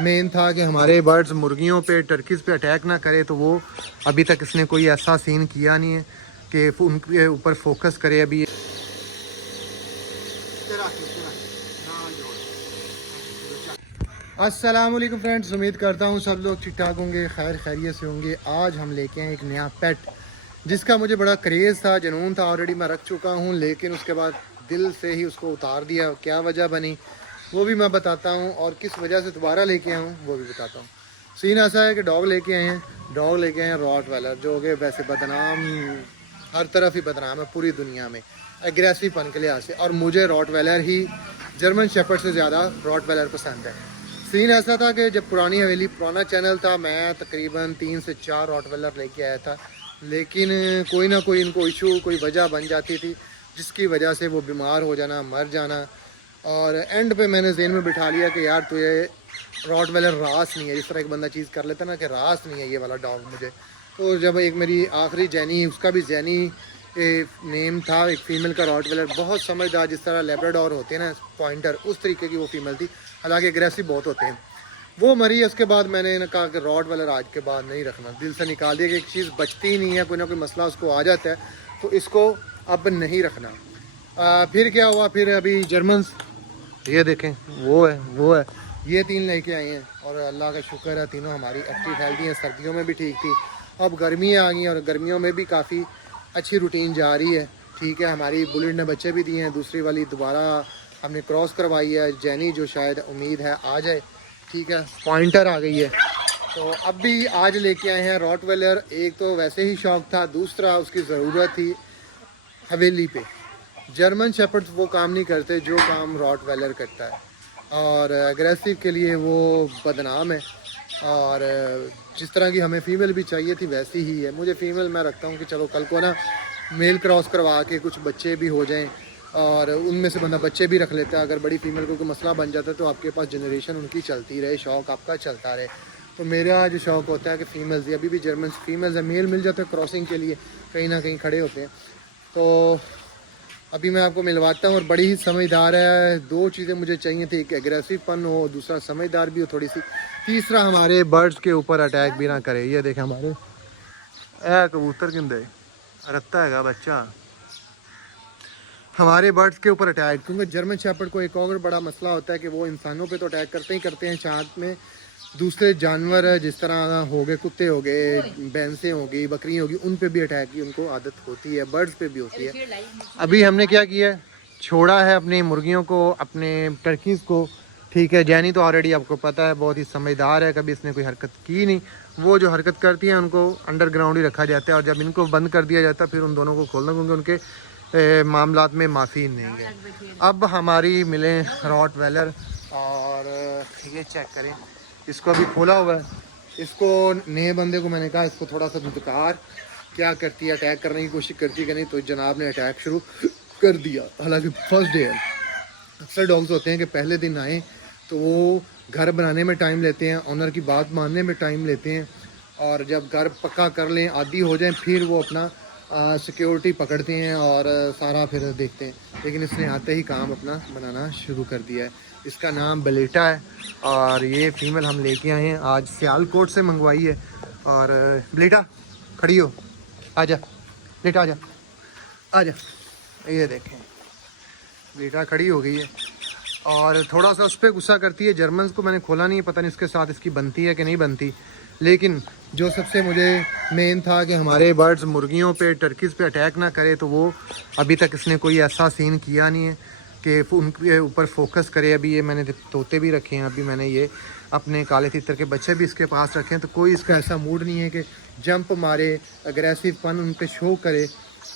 Main था कि हमारे बर्ड्स मुर्गियों पे टर्कीज़ पे अटैक ना करे, तो वो अभी तक इसने कोई ऐसा सीन किया नहीं है कि उनके ऊपर फोकस करे। अभी अस्सलाम वालेकुम फ्रेंड्स, उम्मीद करता हूँ सब लोग ठीक ठाक होंगे, खैर खैरियत से होंगे। आज हम लेके आए एक नया पेट जिसका मुझे बड़ा क्रेज़ था, जुनून था। ऑलरेडी मैं रख चुका हूँ, लेकिन उसके बाद दिल से ही उसको उतार दिया। क्या वजह बनी वो भी मैं बताता हूँ, और किस वजह से दोबारा लेके आया हूँ वो भी बताता हूँ। सीन ऐसा है कि डॉग लेके आए हैं रॉटवेलर, जो कि वैसे बदनाम, हर तरफ ही बदनाम है पूरी दुनिया में एग्रेसिव पन के लिहाज से। और मुझे रॉटवेलर ही जर्मन शेफर्ड से ज़्यादा रॉटवेलर पसंद है। सीन ऐसा था कि जब पुरानी हवेली पुराना चैनल था, मैं तकरीबन 3 से 4 रॉटवेलर लेके आया था, लेकिन कोई ना कोई इनको इशू, कोई वजह बन जाती थी जिसकी वजह से वो बीमार हो जाना, मर जाना। और एंड पे मैंने ज़हन में बिठा लिया कि यार तुझे रॉटवेलर रास नहीं है। जिस तरह एक बंदा चीज़ कर लेता ना कि रास नहीं है ये वाला डॉग मुझे। तो जब एक मेरी आखिरी जैनी, उसका भी जैनी नेम था, एक फ़ीमेल का रॉटवेलर, बहुत समझदार, जिस तरह लेब्राडोर होते हैं ना पॉइंटर, उस तरीके की वो फीमेल थी, हालांकि एग्रेसिव बहुत होते हैं। वो मरी। उसके बाद मैंने कहा कि रॉटवेलर आज के बाद नहीं रखना, दिल से निकाल दिया कि एक चीज़ बचती ही नहीं है, कोई ना कोई मसला उसको आ जाता है, तो इसको अब नहीं रखना। फिर क्या हुआ, फिर अभी जर्मन, ये देखें, वो है ये 3 लेके आए हैं, और अल्लाह का शुक्र है तीनों हमारी एक्टिव हेल्दी हैं। सर्दियों में भी ठीक थी, अब गर्मियाँ आ गई और गर्मियों में भी काफ़ी अच्छी रूटीन जा रही है। ठीक है, हमारी बुलेट ने बच्चे भी दिए हैं, दूसरी वाली दोबारा हमने क्रॉस करवाई है, जैनी, जो शायद उम्मीद है आ जाए। ठीक है, पॉइंटर आ गई है। तो अब भी आज लेके आए हैं रॉटवेलर। एक तो वैसे ही शौक़ था, दूसरा उसकी ज़रूरत थी हवेली पे। जर्मन शेफर्ड वो काम नहीं करते जो काम रॉटवेलर करता है, और एग्रेसिव के लिए वो बदनाम है। और जिस तरह की हमें फ़ीमेल भी चाहिए थी वैसी ही है। मुझे फ़ीमेल मैं रखता हूँ कि चलो कल को ना मेल क्रॉस करवा के कुछ बच्चे भी हो जाएं, और उनमें से बंदा बच्चे भी रख लेता है। अगर बड़ी फ़ीमेल को कोई मसला बन जाता है तो आपके पास जनरेशन उनकी चलती रहे, शौक़ आपका चलता रहे। तो मेरा जो शौक़ होता है कि फ़ीमेल्स, अभी भी जर्मन फ़ीमेल्स है, मेल मिल जाते हैं क्रॉसिंग के लिए, कहीं ना कहीं खड़े होते हैं। तो अभी मैं आपको मिलवाता हूँ, और बड़ी ही समझदार है। 2 चीज़ें मुझे चाहिए थी, एक एग्रेसिव पन हो, दूसरा समझदार भी हो थोड़ी सी, तीसरा हमारे बर्ड्स के ऊपर अटैक भी ना करे। ये देखें हमारे कबूतर किंदे रत्ता है बच्चा, हमारे बर्ड्स के ऊपर अटैक। क्योंकि जर्मन शेफर्ड को एक और बड़ा मसला होता है कि वो इंसानों पे तो अटैक करते ही करते हैं, साथ में दूसरे जानवर जिस तरह हो गए, कुत्ते हो गए, भैंसें हो गई, बकरियाँ होगी, उन पे भी अटैक की उनको आदत होती है, बर्ड्स पे भी होती है। अभी हमने क्या किया है, छोड़ा है अपनी मुर्गियों को, अपने टर्कीज़ को। ठीक है, जैनी तो ऑलरेडी आपको पता है बहुत ही समझदार है, कभी इसने कोई हरकत की नहीं। वो जो हरकत करती है उनको अंडरग्राउंड ही रखा जाता है, और जब इनको बंद कर दिया जाता है फिर उन दोनों को खोलना, क्योंकि उनके मामलात में माफ़ी नहीं है। अब हमारी मिले रॉटवेलर, और ये चेक करें, इसको अभी खोला हुआ है। इसको नए बंदे को मैंने कहा इसको थोड़ा सा धुतकार, क्या करती है, अटैक करने की कोशिश करती है कि नहीं, तो जनाब ने अटैक शुरू कर दिया। हालांकि फर्स्ट डे है, अक्सर डॉग्स होते हैं कि पहले दिन आए तो वो घर बनाने में टाइम लेते हैं, ऑनर की बात मानने में टाइम लेते हैं, और जब घर पक्का कर लें, आदी हो जाएं, फिर वो अपना सिक्योरिटी पकड़ते हैं और सारा फिर देखते हैं। लेकिन इसने आते ही काम अपना बनाना शुरू कर दिया है। इसका नाम बलेटा है, और ये फ़ीमेल हम लेके आए हैं, आज सियालकोट से मंगवाई है। और बलेटा खड़ी हो, आजा बेटा, आजा आजा। ये देखें बेटा खड़ी हो गई है, और थोड़ा सा उस पर गुस्सा करती है। जर्मन को मैंने खोला नहीं, पता नहीं इसके साथ इसकी बनती है कि नहीं बनती। लेकिन जो सबसे मुझे मेन था कि हमारे बर्ड्स मुर्गियों पे टर्कीज़ पे अटैक ना करे, तो वो अभी तक इसने कोई ऐसा सीन किया नहीं है कि उनके ऊपर फोकस करे। अभी ये मैंने तोते भी रखे हैं, अभी मैंने ये अपने काले तितर के बच्चे भी इसके पास रखे हैं, तो कोई इसका ऐसा मूड नहीं है कि जंप मारे, अग्रेसिव पन उन पर शो करे।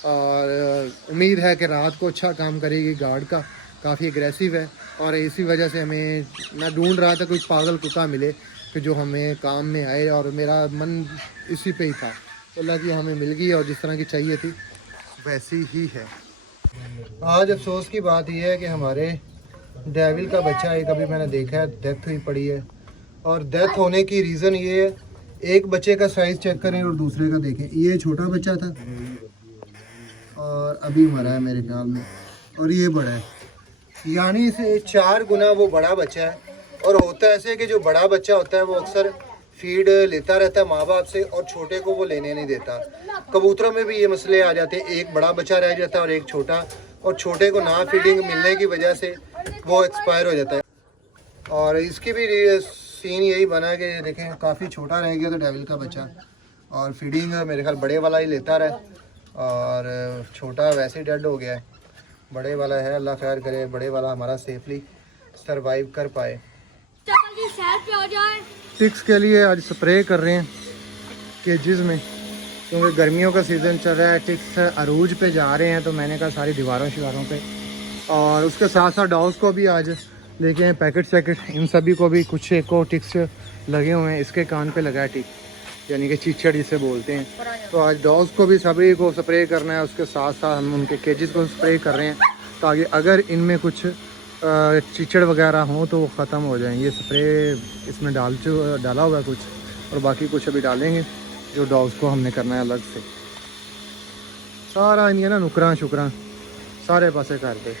और उम्मीद है कि रात को अच्छा काम करेगी, गार्ड का काफ़ी अग्रेसिव है, और इसी वजह से हमें, मैं ढूंढ रहा था कोई पागल कुत्ता मिले कि जो हमें काम में आए, और मेरा मन इसी पे ही था। तो अल्लाह की हमें मिल गई, और जिस तरह की चाहिए थी वैसी ही है। आज अफसोस की बात यह है कि हमारे डेविल का बच्चा एक अभी मैंने देखा है डेथ हुई पड़ी है, और डेथ होने की रीज़न ये है, एक बच्चे का साइज़ चेक करें और दूसरे का देखें। ये छोटा बच्चा था और अभी मरा है मेरे ख्याल में, और ये बड़ा है, यानी इसे 4 गुना वो बड़ा बच्चा है, और होता है ऐसे कि जो बड़ा बच्चा होता है वो अक्सर फीड लेता रहता है माँ बाप से और छोटे को वो लेने नहीं देता। कबूतरों में भी ये मसले आ जाते हैं, एक बड़ा बच्चा रह जाता है और एक छोटा, और छोटे को ना फीडिंग मिलने की वजह से वो एक्सपायर हो जाता है। और इसकी भी सीन यही बना कि देखें काफ़ी छोटा रह गया तो डेविल का बच्चा, और फीडिंग मेरे ख्याल बड़े वाला ही लेता रहे, और छोटा वैसे ही डेड हो गया है। बड़े वाला है, अल्लाह खैर करे बड़े वाला हमारा सेफली सरवाइव कर पाए। टिक्स के लिए आज स्प्रे कर रहे हैं केजेस में, क्योंकि गर्मियों का सीज़न चल रहा है। टिक्स अरूज पे जा रहे हैं तो मैंने कहा सारी दीवारों शिवारों पे, और उसके साथ साथ डॉग्स को भी आज लेके हैं पैकेट सैकेट, इन सभी को भी कुछ एक को टिक्स लगे हुए हैं। इसके कान पे लगा है टिक, यानी कि चिचड़ जिसे बोलते हैं। तो आज डॉग्स को भी सभी को स्प्रे करना है, उसके साथ साथ हम उनके केजेस को स्प्रे कर रहे हैं ताकि अगर इनमें कुछ चिचड़ वगैरह हों तो वो ख़त्म हो जाएं। ये स्प्रे इसमें डाला हुआ है कुछ, और बाकी कुछ अभी डालेंगे जो डॉग्स को हमने करना है अलग से। सारा इन्हें ना नुकरा शुकरा सारे पासे कर दे।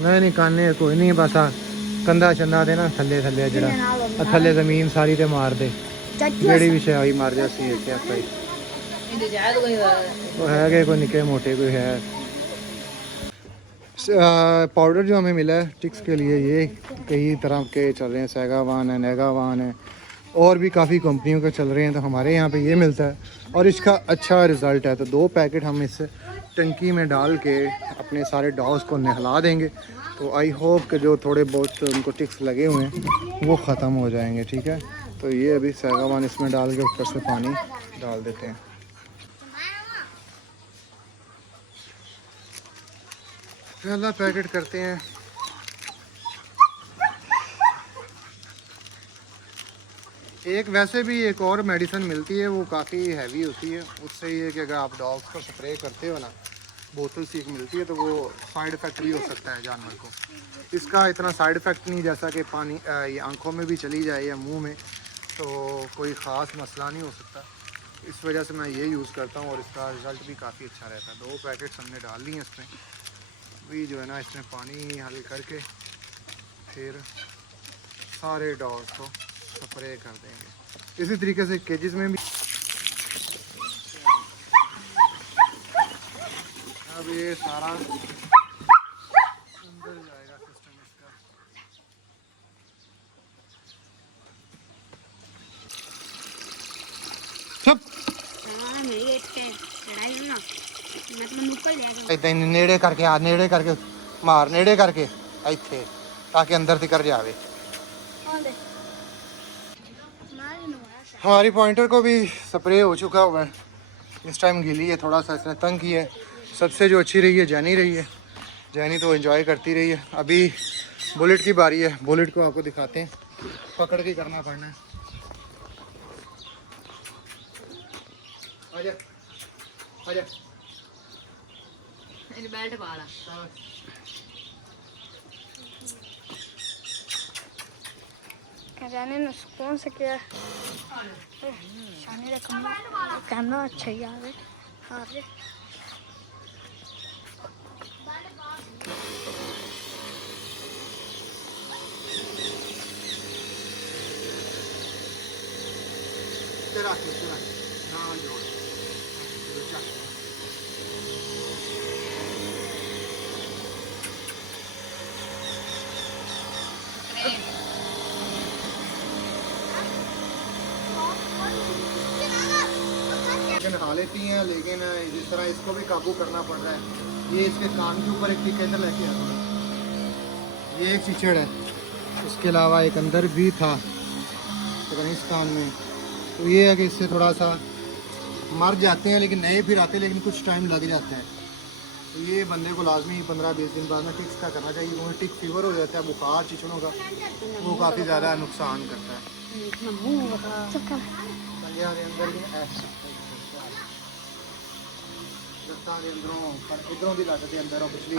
नहीं काने कोई नहीं, बस कंधा छंदा दे ना थले थले जरा थले जमीन सारी ते मार दे, जेड़ी भी शे मार जाती है। क्या भाई वो है कि कोई निके मोटे कोई है। पाउडर जो हमें मिला है टिक्स के लिए ये कई तरह के चल रहे हैं, सैगावान है, नेगावान है, और भी काफ़ी कंपनियों के चल रहे हैं। तो हमारे यहाँ पे ये मिलता है और इसका अच्छा रिज़ल्ट है। तो 2 पैकेट हम इस टंकी में डाल के अपने सारे डॉग्स को नहला देंगे। तो आई होप कि जो थोड़े बहुत उनको टिक्स लगे हुए हैं वो ख़त्म हो जाएंगे। ठीक है, तो ये अभी सैगावान इसमें डाल के ऊपर से पानी डाल देते हैं। पहला पैकेट करते हैं। एक वैसे भी एक और मेडिसिन मिलती है, वो काफ़ी हैवी होती है। उससे ये कि अगर आप डॉग्स को स्प्रे करते हो ना, बोतल सी एक मिलती है, तो वो साइड इफ़ेक्ट भी हो सकता है जानवर को। इसका इतना साइड इफ़ेक्ट नहीं, जैसा कि पानी ये आंखों में भी चली जाए या मुंह में, तो कोई ख़ास मसला नहीं हो सकता। इस वजह से मैं ये यूज़ करता हूँ और इसका रिज़ल्ट भी काफ़ी अच्छा रहता है। 2 पैकेट्स हमने डाल लिए इसमें, भी जो है ना इसमें पानी हल करके फिर सारे डॉग्स को स्प्रे कर देंगे। इसी तरीके से केजेस में भी अब ये सारा अंदर जाएगा सिस्टम इसका। चुप इतना नेड़े करके आ, नेड़े करके मार, नेड़े करके इत्थे ताकि अंदर तक जावे। हमारी पॉइंटर को भी स्प्रे हो चुका हुआ है, इस टाइम गीली है, थोड़ा सा इसने तंग किया है। सबसे जो अच्छी रही है जैनी रही है, जैनी तो एंजॉय करती रही है। अभी बुलेट की बारी है, बुलेट को आपको दिखाते हैं, पकड़ के करना पड़ना है। आजा आजा बेल्ट पाला। जाने न कौन से क्या शानी रे कैमरा अच्छा ही आ रहा है। हाँ रे तेरा ना जोड़ नहा लेती हैं, लेकिन जिस तरह इसको भी काबू करना पड़ रहा है। ये इसके कान के ऊपर एक टिकेटर लेके आता है, ये एक चिचड़ है, इसके अलावा एक अंदर भी था तो इस कान में। तो ये है कि इससे थोड़ा सा मर जाते हैं, लेकिन नए फिर आते हैं, लेकिन कुछ टाइम लग जाता है। तो ये बंदे को लाजमी 15-20 दिन बाद में टिक्स का करना चाहिए, क्योंकि टिक फीवर हो जाता है, बुखार चिचड़ों का, वो काफ़ी ज़्यादा नुकसान करता है। अंदरों भी लाते अंदरों पिछली